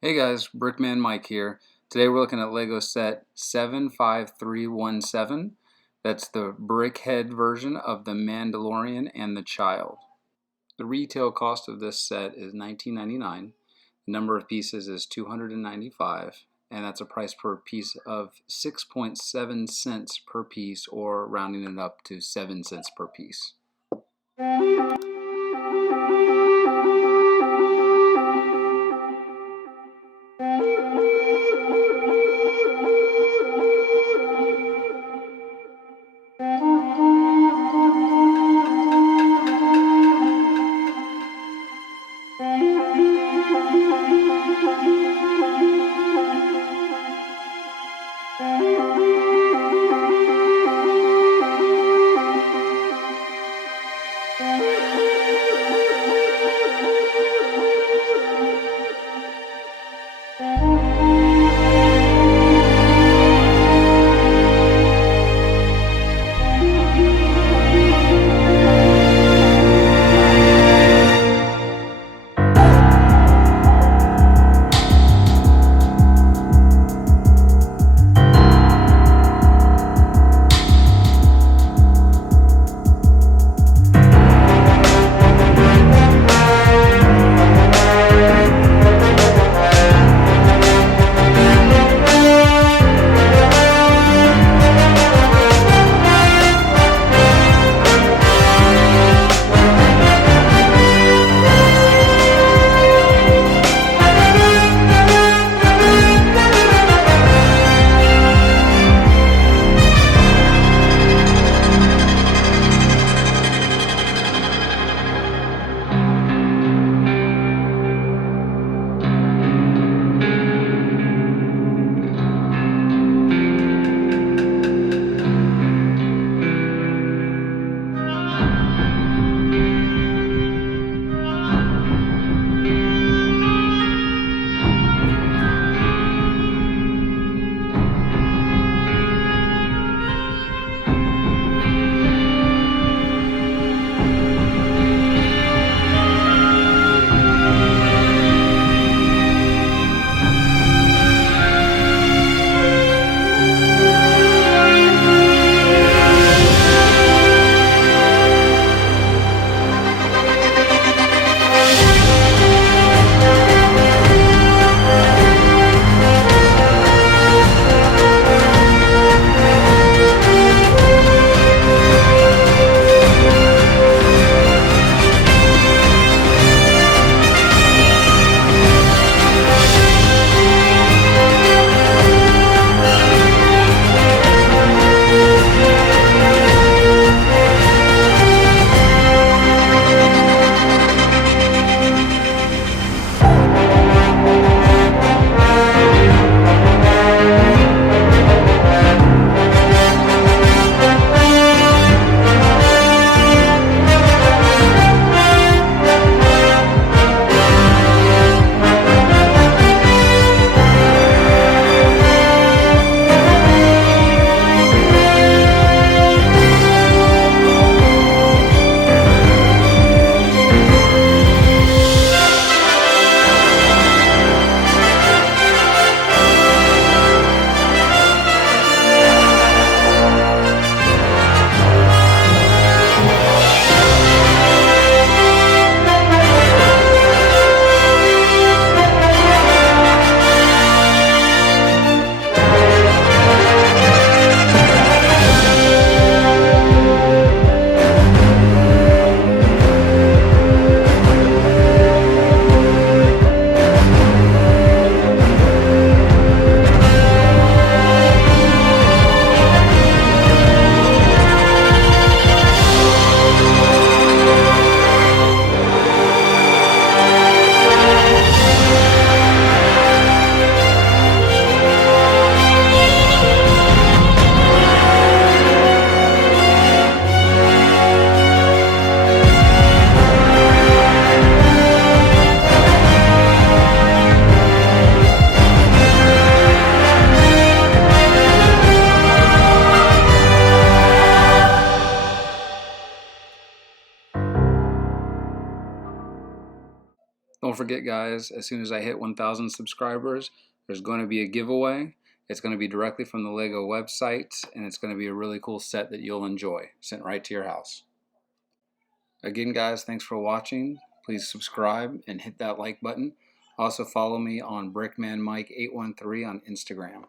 Hey guys, Brickman Mike here. Today we're looking at Lego set 75317. That's the BrickHead version of The Mandalorian and the Child. The retail cost of this set is $19.99. The number of pieces is 295, and that's a price per piece of 6.7 cents per piece, or rounding it up to 7 cents per piece. forget, guys, as soon as I hit 1,000 subscribers, there's going to be a giveaway. It's going to be directly from the Lego website, and it's going to be a really cool set that you'll enjoy, sent right to your house. Again, guys, thanks for watching. Please subscribe and hit that like button. Also follow me on Brickman Mike 813 on Instagram.